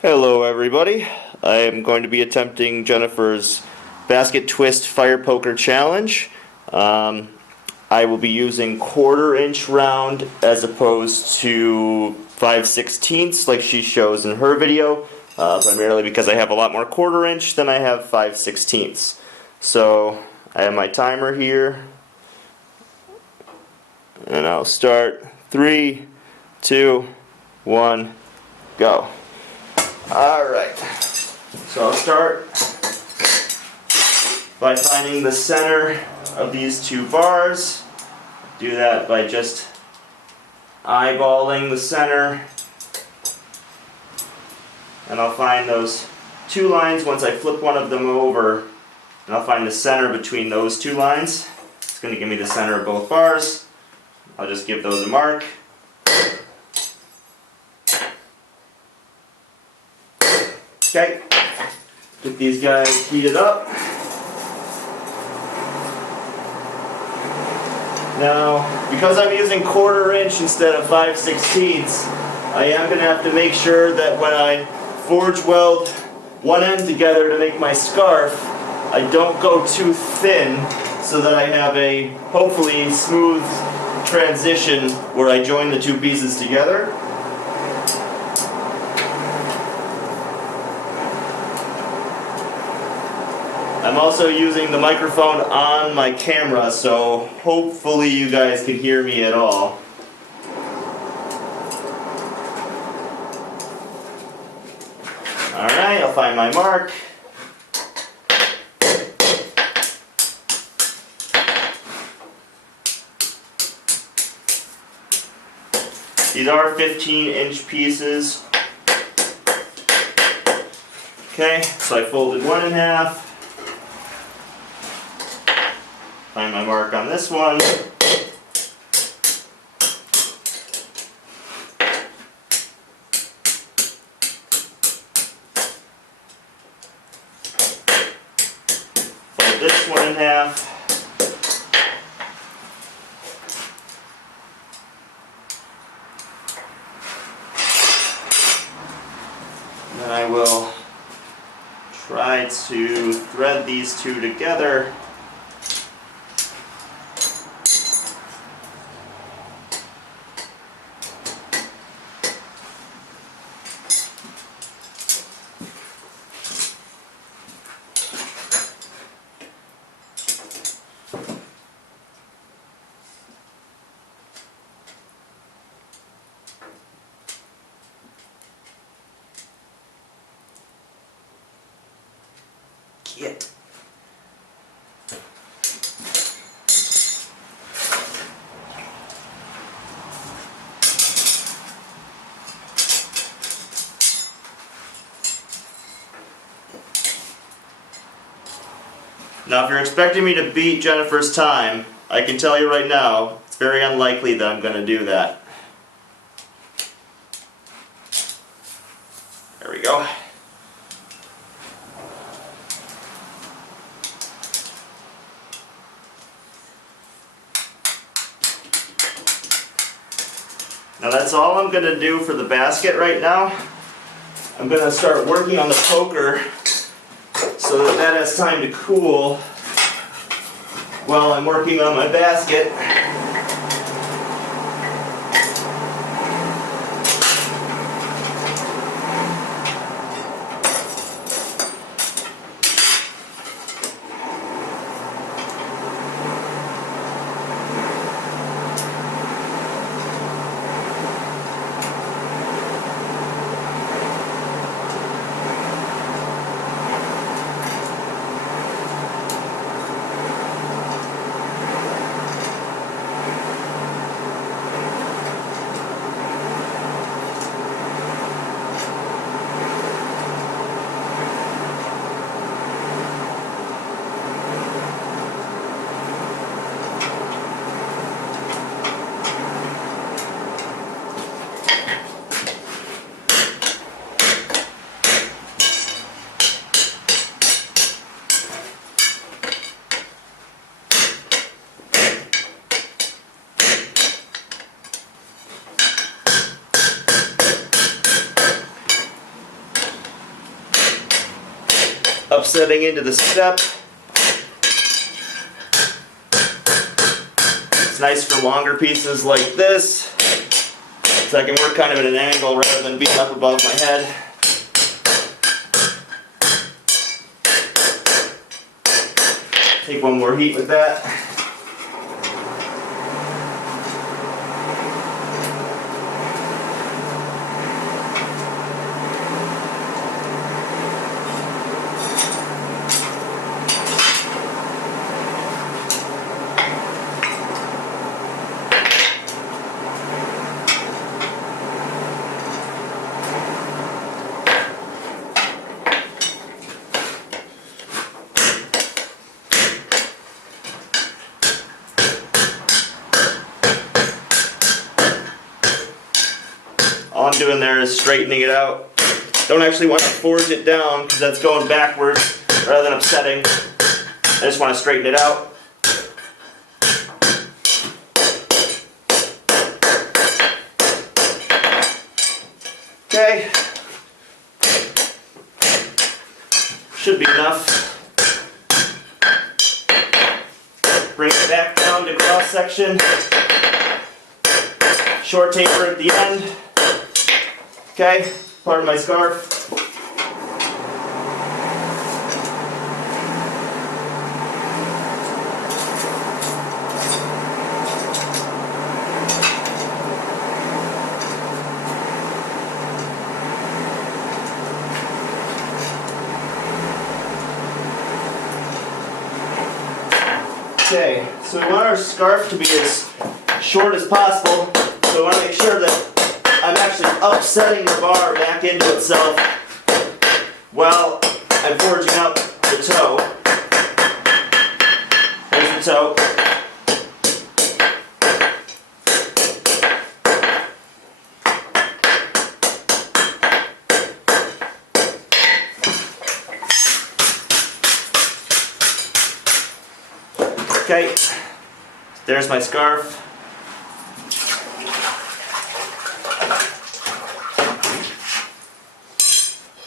Hello everybody. I am going to be attempting Jennifer's basket twist fire poker challenge. I will be using 1/4 inch round as opposed to 5/16 like she shows in her video, primarily because I have a lot more 1/4 inch than I have 5/16. So I have my timer here and I'll start 3, 2, 1, go. Alright, so I'll start by finding the center of these two bars. Do that by just eyeballing the center, and I'll find those two lines once I flip one of them over, and I'll find the center between those two lines. It's going to give me the center of both bars. I'll just give those a mark. Okay, get these guys heated up. Now, because I'm using 1/4 inch instead of 5/16, I am going to have to make sure that when I forge weld one end together to make my scarf, I don't go too thin so that I have a hopefully smooth transition where I join the two pieces together. I'm also using the microphone on my camera, so hopefully you guys can hear me at all. Alright, I'll find my mark. These are 15-inch pieces. Okay, so I folded one in half. Find my mark on this one. Fold this one in half. And then I will try to thread these two together. Get. Now, if you're expecting me to beat Jennifer's time, I can tell you right now, it's very unlikely that I'm going to do that. There we go. Now that's all I'm going to do for the basket right now. I'm going to start working on the poker so that that has time to cool while I'm working on my basket. upsetting into the step. It's nice for longer pieces like this, so I can work kind of at an angle rather than being up above my head. Take one more heat with that. All I'm doing there is straightening it out. Don't actually want to forge it down because that's going backwards rather than upsetting. I just want to straighten it out. Okay. Should be enough. Bring it back down to cross section. Short taper at the end. Okay, part of my scarf. Okay, so we want our scarf to be as short as possible, so we want to make sure that I'm actually upsetting the bar back into itself while I'm forging up the toe. There's the toe. Okay, there's my scarf.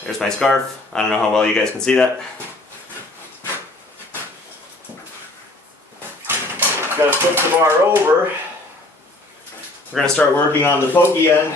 There's my scarf. I don't know how well you guys can see that. Gotta flip the bar over. We're gonna start working on the pokey end.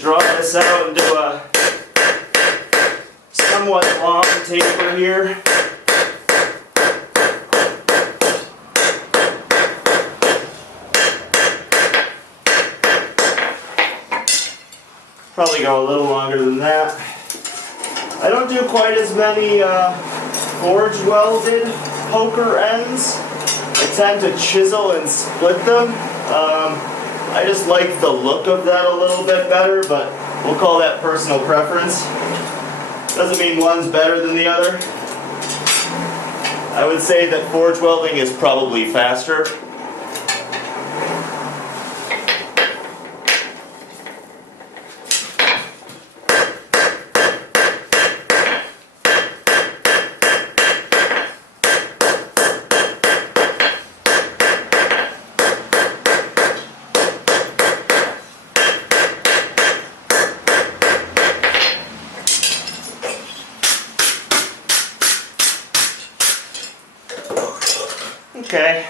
Draw this out and do a somewhat long taper here. Probably go a little longer than that. I don't do quite as many forge welded poker ends. I tend to chisel and split them. I just like the look of that a little bit better, but we'll call that personal preference. Doesn't mean one's better than the other. I would say that forge welding is probably faster. Okay.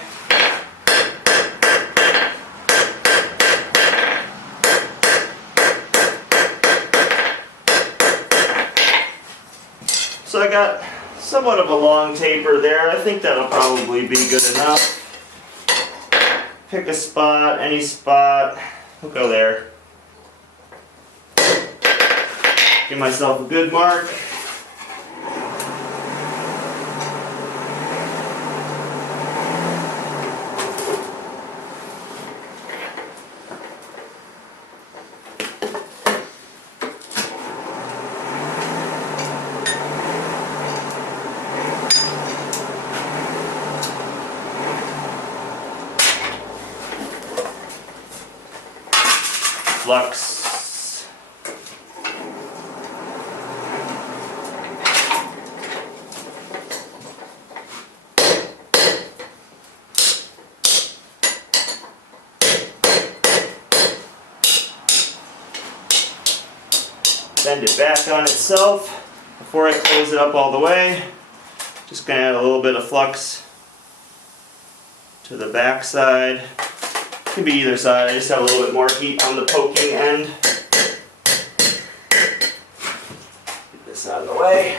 So I got somewhat of a long taper there. I think that'll probably be good enough. Pick a spot, any spot. We'll go there. Give myself a good mark. Flux. Bend it back on itself before I close it up all the way. Just going to add a little bit of flux to the back side. Can be either side, I just have a little bit more heat on the poking end. Get this out of the way.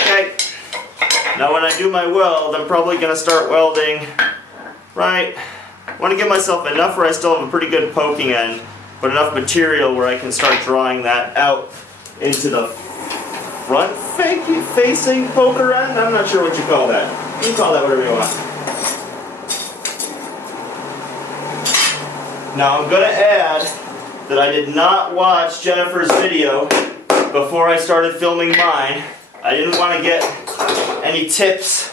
Okay, now when I do my weld, I'm probably going to start welding right. I want to give myself enough where I still have a pretty good poking end, but enough material where I can start drawing that out into the front facing poker end? I'm not sure what you call that. You can call that whatever you want. Now I'm going to add that I did not watch Jennifer's video before I started filming mine. I didn't want to get any tips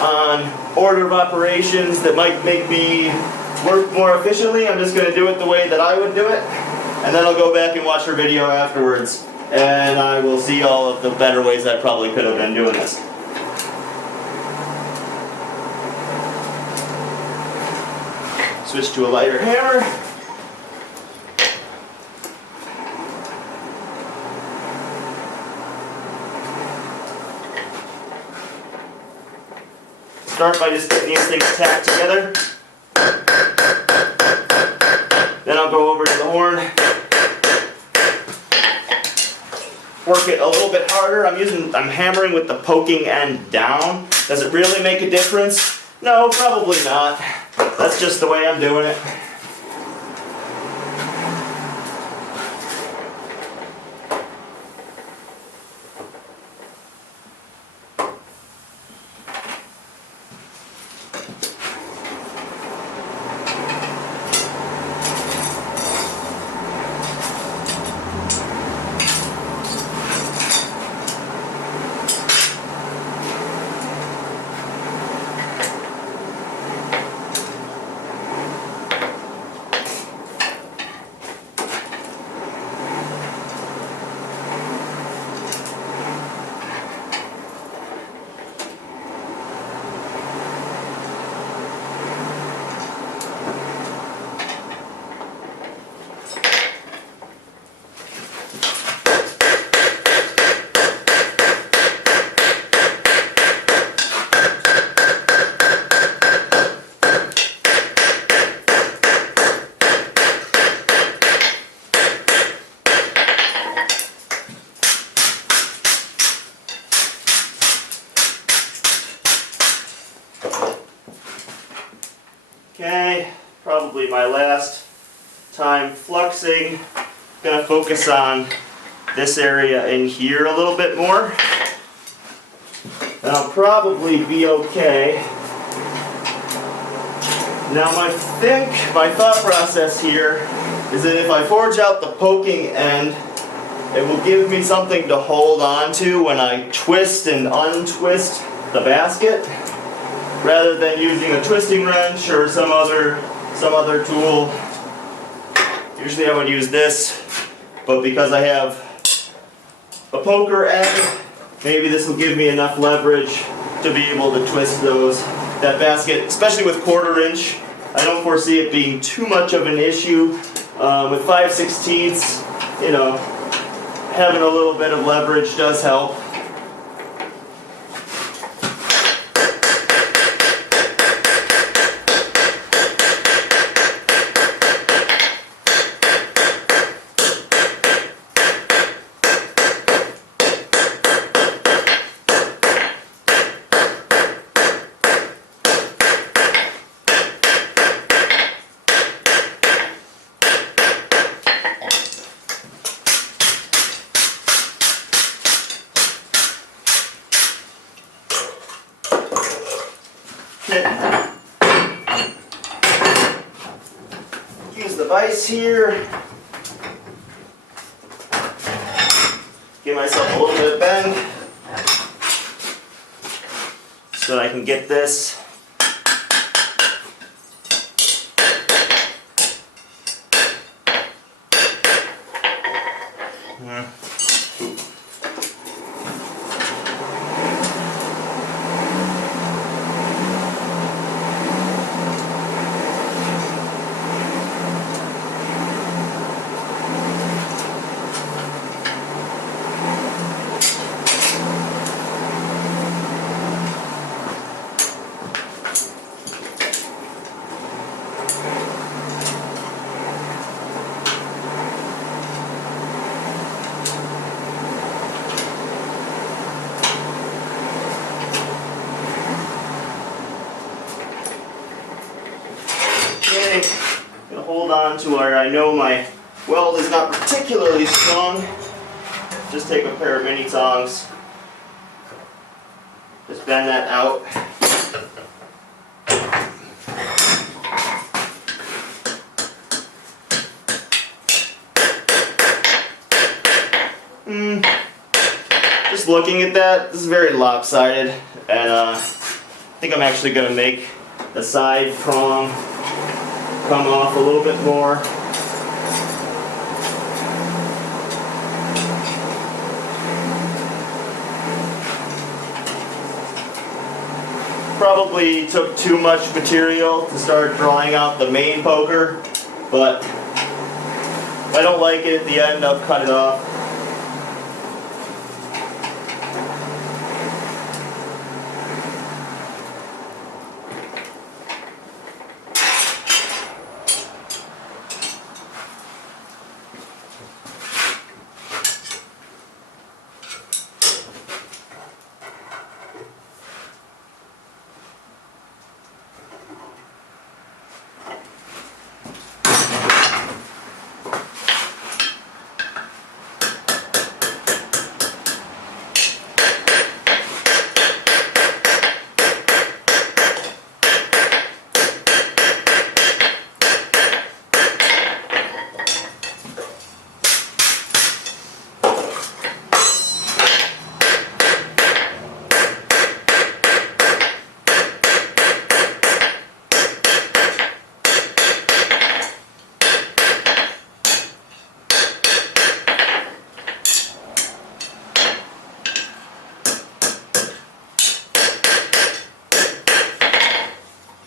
on order of operations that might make me work more efficiently. I'm just going to do it the way that I would do it, and then I'll go back and watch her video afterwards. And I will see all of the better ways I probably could have been doing this. Switch to a lighter hammer. Start by just getting these things tacked together. Then I'll go over to the horn. Work it a little bit harder. I'm hammering with the poking end down. Does it really make a difference? No, probably not. That's just the way I'm doing it. Okay, probably my last time fluxing. Gonna focus on this area in here a little bit more. And I'll probably be okay. Now my thought process here is that if I forge out the poking end, it will give me something to hold on to when I twist and untwist the basket, rather than using a twisting wrench or some other tool. Usually I would use this, but because I have a poker end, maybe this will give me enough leverage to be able to twist that basket, especially with 1/4 inch. I don't foresee it being too much of an issue. With 5/16, you know, having a little bit of leverage does help. this here. Give myself a little bit of bend so that I can get this. Okay, I'm going to hold on to where I know my weld is not particularly strong. Just take a pair of mini tongs. Just bend that out. Just looking at that, this is very lopsided, and I think I'm actually going to make the side prong come off a little bit more. Probably took too much material to start drawing out the main poker, but if I don't like it at the end, I'll cut it off.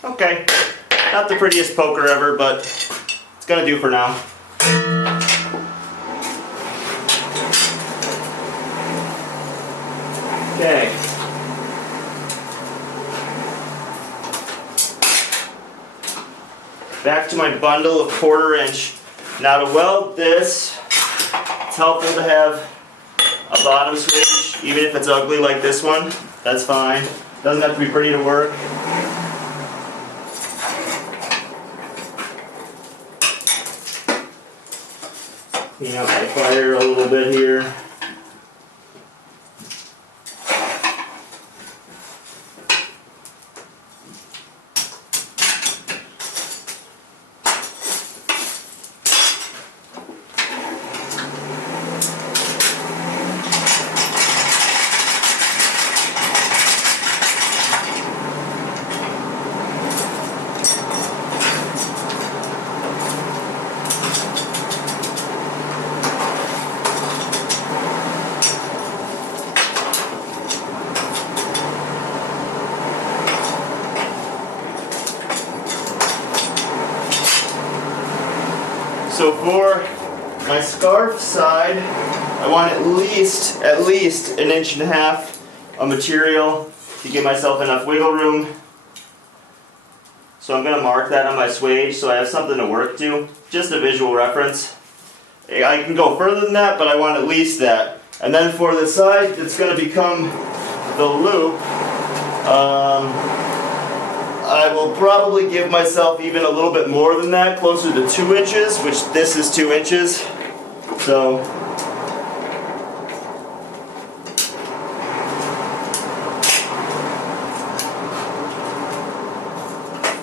Okay, not the prettiest poker ever, but it's gonna do for now. Okay. Back to my bundle of 1/4 inch. Now to weld this, it's helpful to have a bottom switch, even if it's ugly like this one, that's fine. Doesn't have to be pretty to work. Clean out my fire a little bit here. So for my scarf side, I want at least 1.5 inches of material to give myself enough wiggle room. So I'm going to mark that on my swage so I have something to work to. Just a visual reference. I can go further than that, but I want at least that. And then for the side that's going to become the loop, I will probably give myself even a little bit more than that, closer to 2 inches, which this is 2 inches. So,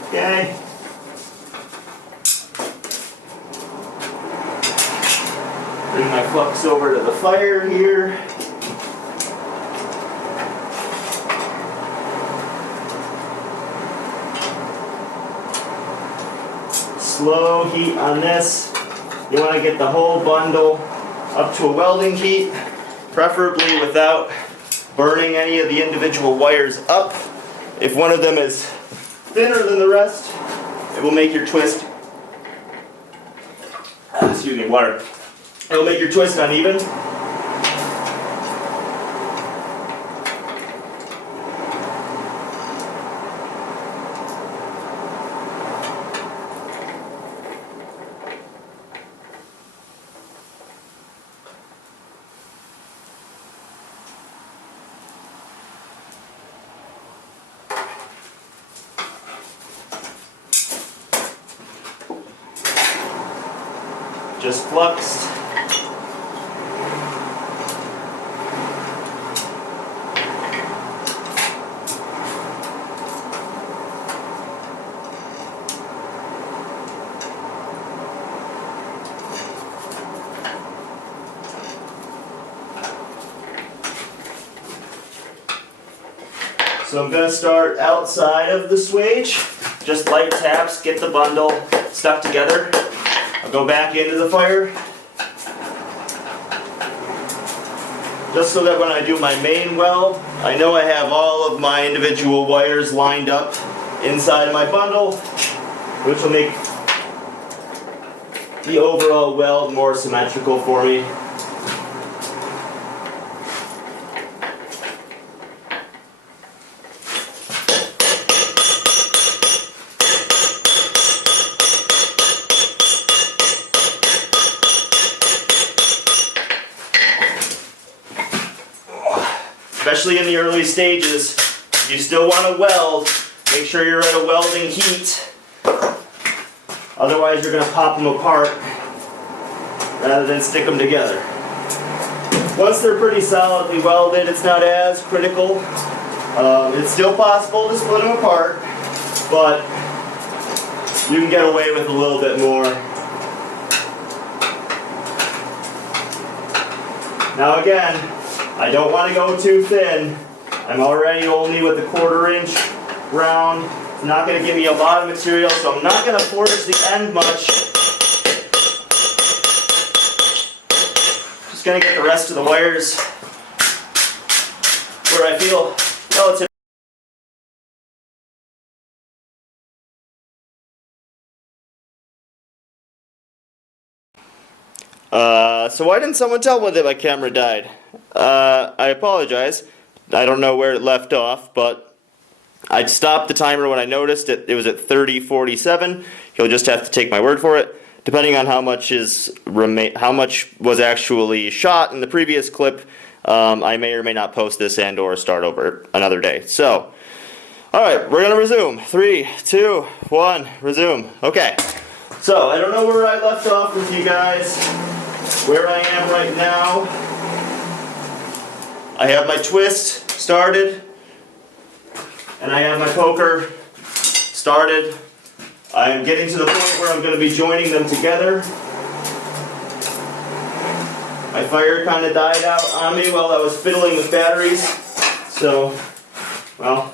okay. Bring my flux over to the fire here. Slow heat on this. You want to get the whole bundle up to a welding heat, preferably without burning any of the individual wires up. If one of them is thinner than the rest, it will make your twist, excuse me, water. It will make your twist uneven. Just fluxed. So I'm going to start outside of the swage, just light taps, get the bundle stuck together. I'll go back into the fire, just so that when I do my main weld, I know I have all of my individual wires lined up inside of my bundle, which will make the overall weld more symmetrical for me. Especially in the early stages, you still want to weld. Make sure you're at a welding heat. Otherwise, you're going to pop them apart rather than stick them together. Once they're pretty solidly welded, it's not as critical. It's still possible to split them apart, but you can get away with a little bit more. Now again, I don't want to go too thin. I'm already only with the 1/4 inch round. It's not going to give me a lot of material, so I'm not going to force the end much. Just going to get the rest of the wires where I feel relatively. So why didn't someone tell me that my camera died? I apologize. I don't know where it left off, but I stopped the timer when I noticed it was at 30:47. You'll just have to take my word for it. Depending on how much was actually shot in the previous clip, I may or may not post this and or start over another day. So, all right, we're gonna resume. 3, 2, 1, resume. Okay. So I don't know where I left off with you guys. Where I am right now, I have my twist started, and I have my poker started. I am getting to the point where I'm going to be joining them together. My fire kind of died out on me while I was fiddling with batteries. So, well,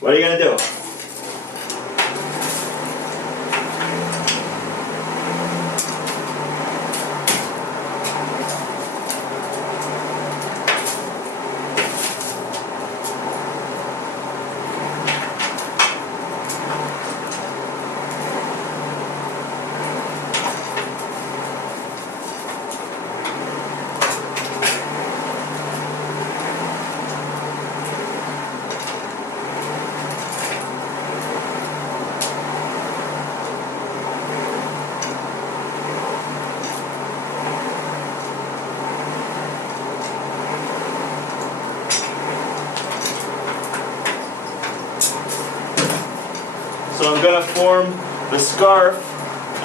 what are you going to do? So I'm going to form the scarf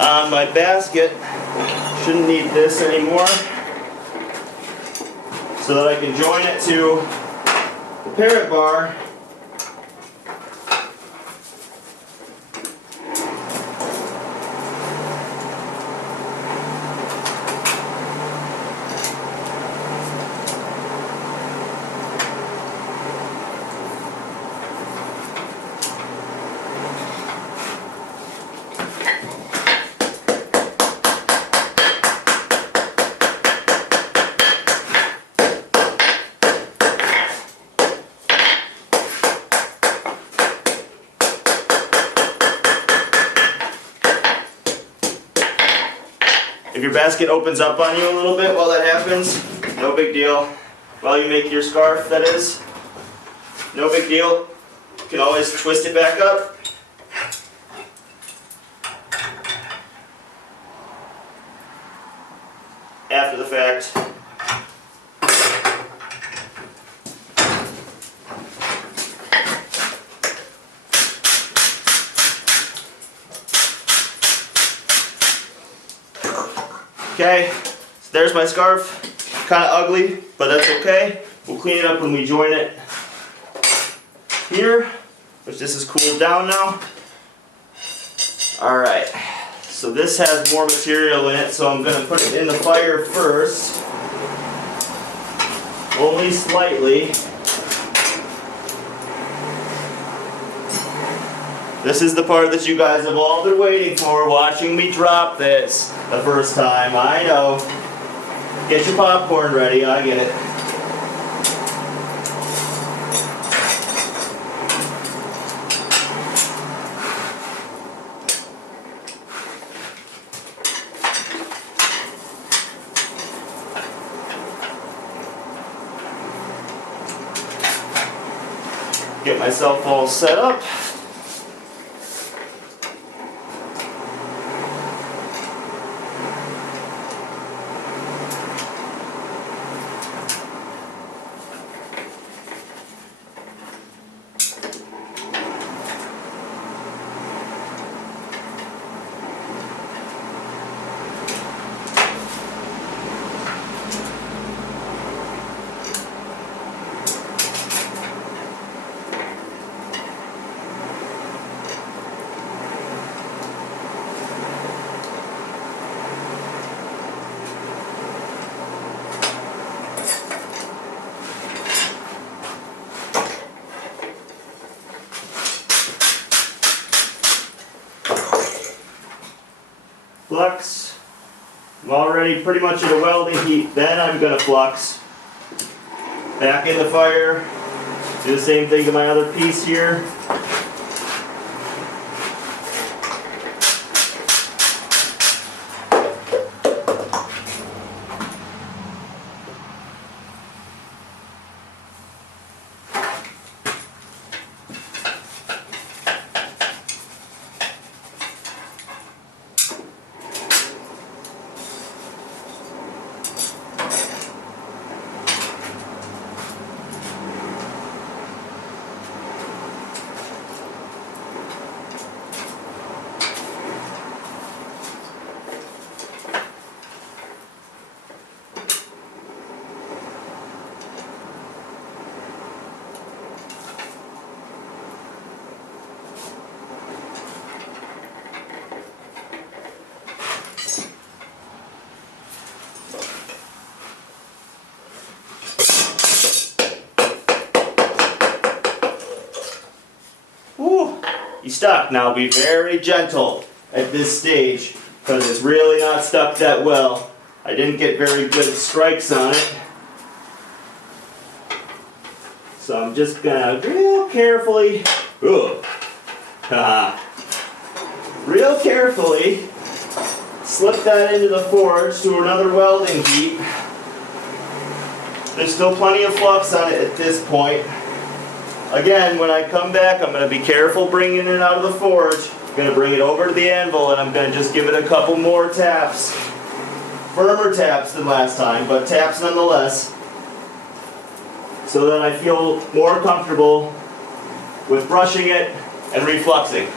on my basket. Shouldn't need this anymore. So that I can join it to the parrot bar. basket opens up on you a little bit while that happens, no big deal. While you make your scarf, that is, no big deal. You can always twist it back up. After the fact. Okay, so there's my scarf. Kind of ugly, but that's okay. We'll clean it up when we join it here, which this is cooled down now. Alright, so this has more material in it, so I'm going to put it in the fire first. Only slightly. This is the part that you guys have all been waiting for, watching me drop this the first time. I know. Get your popcorn ready, I get it. Get myself all set up. Flux. I'm already pretty much at a welding heat. Then I'm going to flux. Back in the fire. Do the same thing to my other piece here. He's stuck. Now be very gentle at this stage because it's really not stuck that well. I didn't get very good strikes on it. So I'm just gonna real carefully, real carefully slip that into the forge to another welding heat. There's still plenty of flux on it at this point. Again, when I come back, I'm going to be careful bringing it out of the forge. I'm going to bring it over to the anvil and I'm going to just give it a couple more taps. Firmer taps than last time, but taps nonetheless. So that I feel more comfortable with brushing it and refluxing.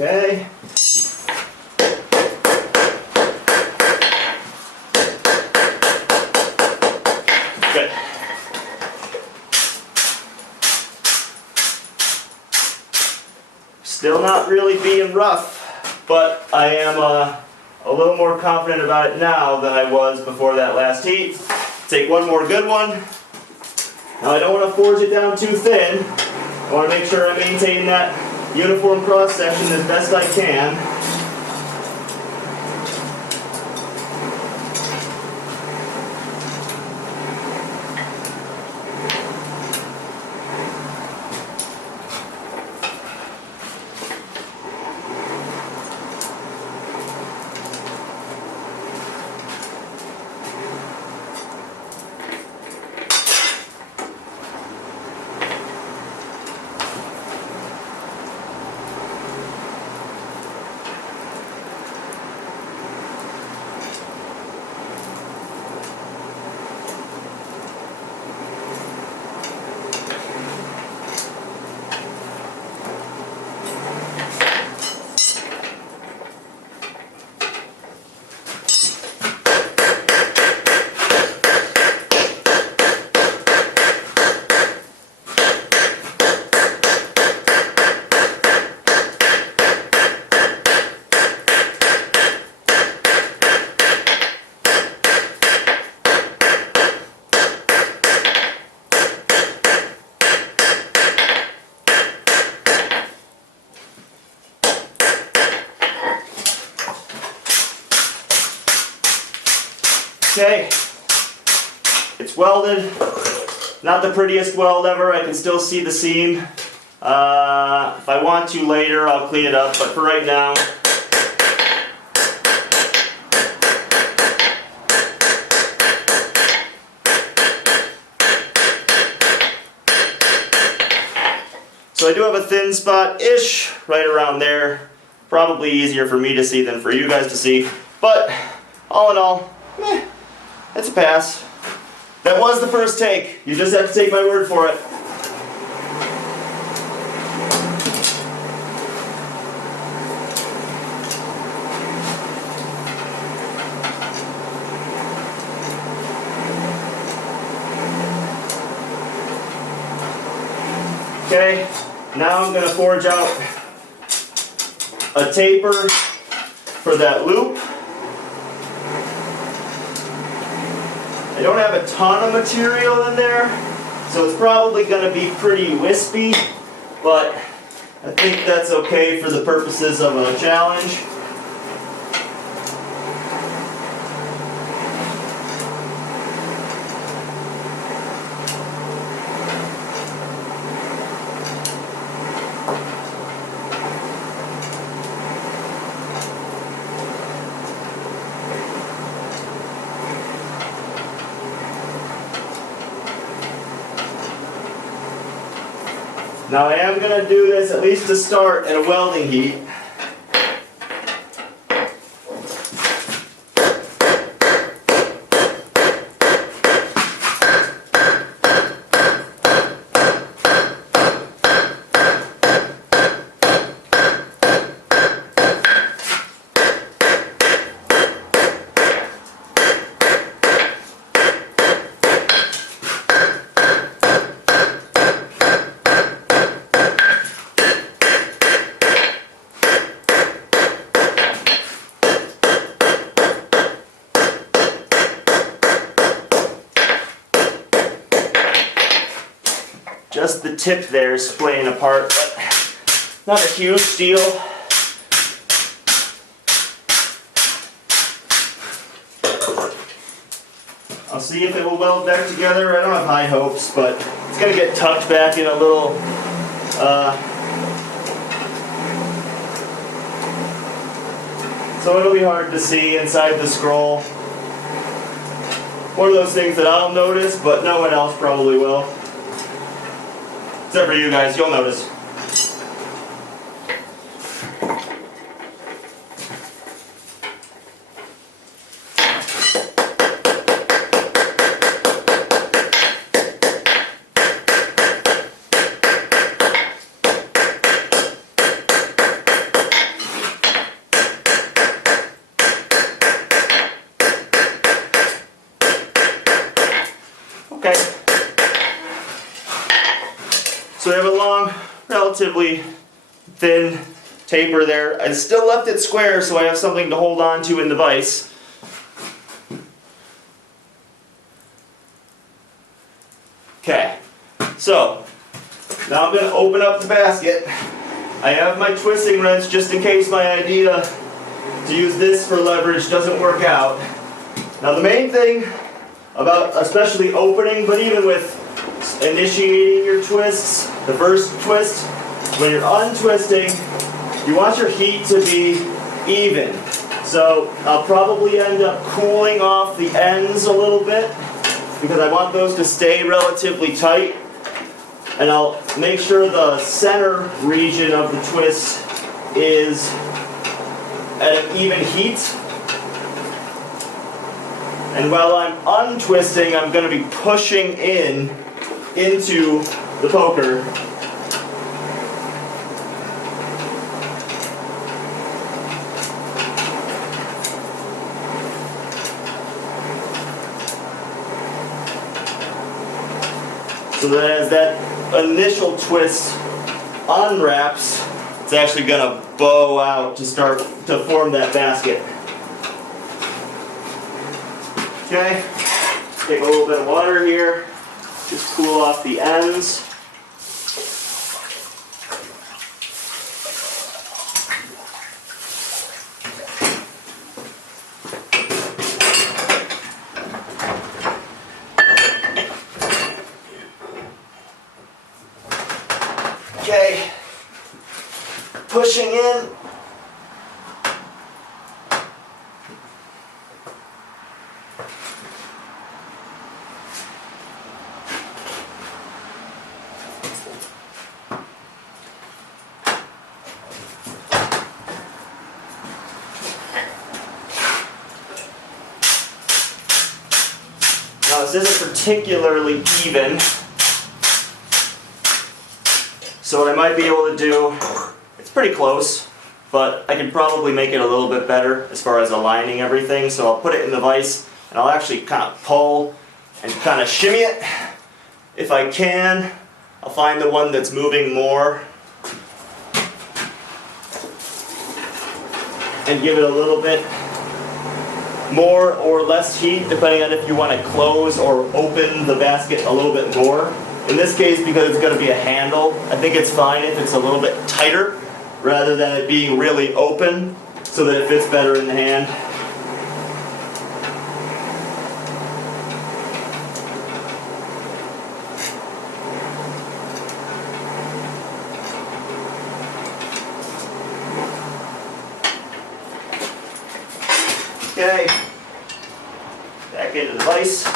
Okay. Good. Still not really being rough, but I am a little more confident about it now than I was before that last heat. Take one more good one. Now I don't want to forge it down too thin. I want to make sure I maintain that uniform cross section as best I can. Okay, it's welded. Not the prettiest weld ever. I can still see the seam. If I want to later, I'll clean it up, but for right now, so I do have a thin spot-ish right around there. Probably easier for me to see than for you guys to see. But all in all, it's a pass. That was the first take. You just have to take my word for it. Okay, now I'm going to forge out a taper for that loop. I don't have a ton of material in there, so it's probably going to be pretty wispy, but I think that's okay for the purposes of a challenge. Now I am going to do this, at least to start, at a welding heat. Just the tip there is splaying apart, but not a huge deal. I'll see if it will weld back together. I don't have high hopes, but it's going to get tucked back in a little so it'll be hard to see inside the scroll. One of those things that I'll notice, but no one else probably will. Except for you guys, you'll notice. Okay. So I have a long, relatively thin taper there. I still left it square so I have something to hold on to in the vise. Okay, so now I'm going to open up the basket. I have my twisting wrench just in case my idea to use this for leverage doesn't work out. Now the main thing about especially opening, but even with initiating your twists, the first twist, when you're untwisting, you want your heat to be even. So I'll probably end up cooling off the ends a little bit because I want those to stay relatively tight. And I'll make sure the center region of the twist is at an even heat. And while I'm untwisting, I'm going to be pushing into the poker. So that as that initial twist unwraps, it's actually going to bow out to start to form that basket. Okay, take a little bit of water here, just cool off the ends. pushing in. Now this isn't particularly even, so what I might be able to do, it's pretty close, but I can probably make it a little bit better as far as aligning everything. So I'll put it in the vise and I'll actually kind of pull and kind of shimmy it if I can. I'll find the one that's moving more and give it a little bit more or less heat, depending on if you want to close or open the basket a little bit more. In this case, because it's going to be a handle, I think it's fine if it's a little bit tighter rather than it being really open, so that it fits better in the hand. Okay, back into the vise.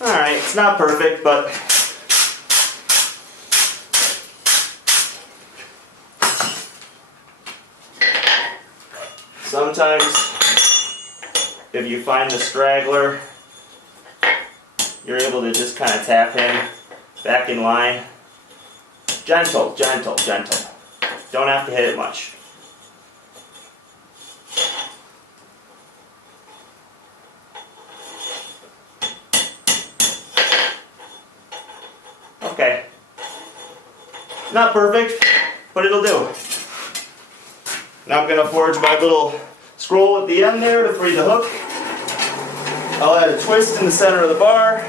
Alright, it's not perfect, but sometimes if you find the straggler, you're able to just kind of tap him back in line. Gentle, gentle, gentle. Don't have to hit it much. Okay. Not perfect, but it'll do. Now I'm going to forge my little scroll at the end there to free the hook. I'll add a twist in the center of the bar.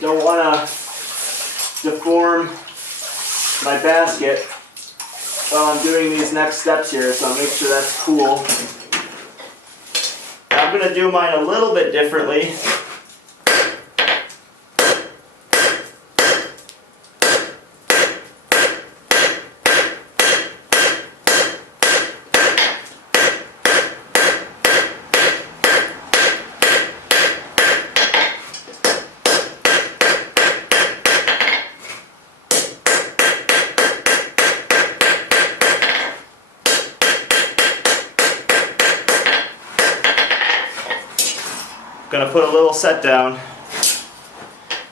Don't want to deform my basket while I'm doing these next steps here, so I'll make sure that's cool. I'm going to do mine a little bit differently. Going to put a little set down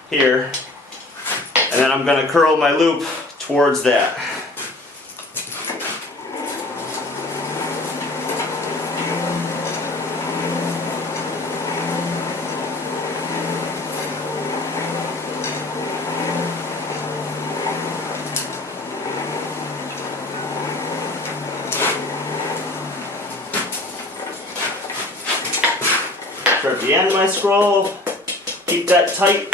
here, and then I'm going to curl my loop towards that. Start at the end of my scroll, keep that tight.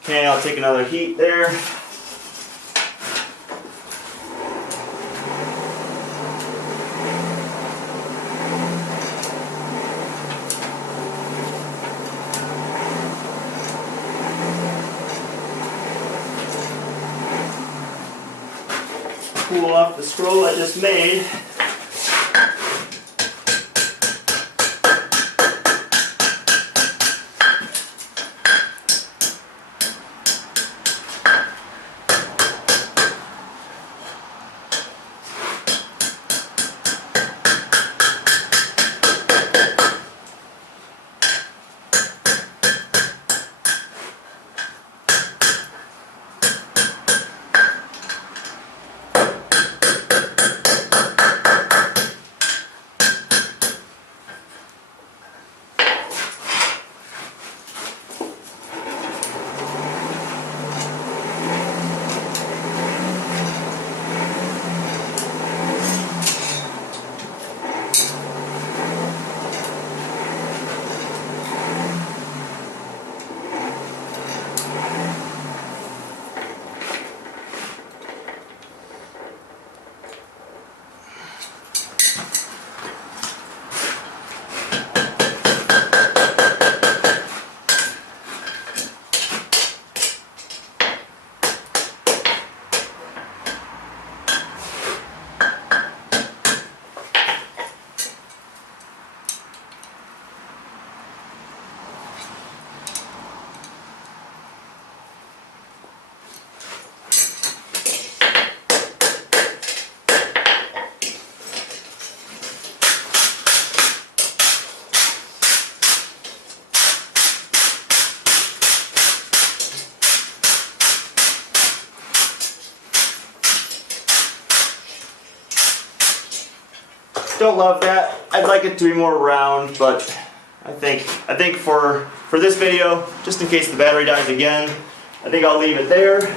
Okay, I'll take another heat there. cool off the scroll I just made. Don't love that. I'd like it to be more round, but I think for this video, just in case the battery dies again, I think I'll leave it there.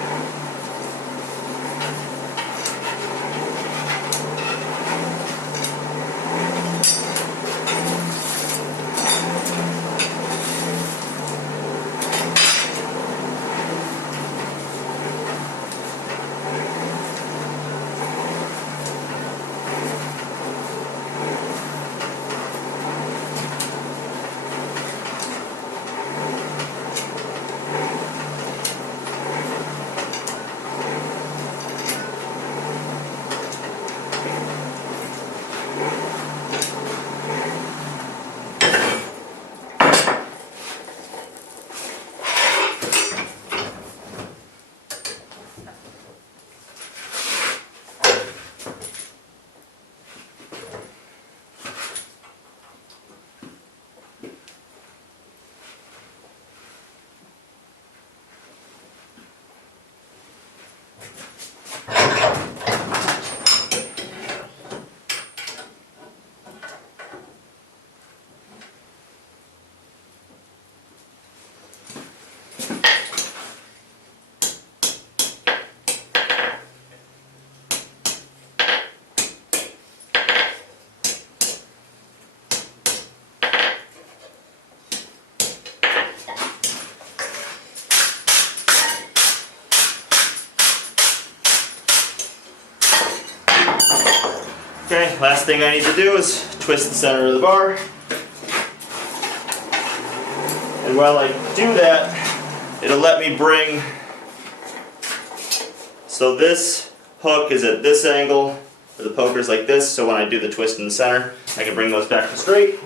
Okay, last thing I need to do is twist the center of the bar. And while I do that, it'll let me bring, so this hook is at this angle, or the poker's like this, so when I do the twist in the center, I can bring those back to straight.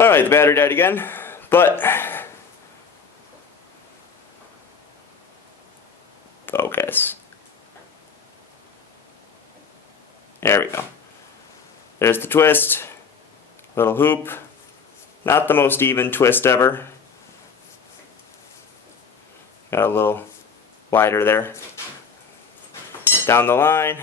Alright, the battery died again, but focus. There we go. There's the twist, little hoop. Not the most even twist ever. Got a little wider there. Down the line.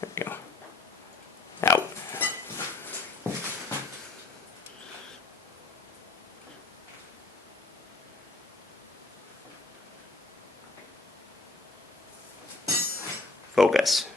There we go. Focus.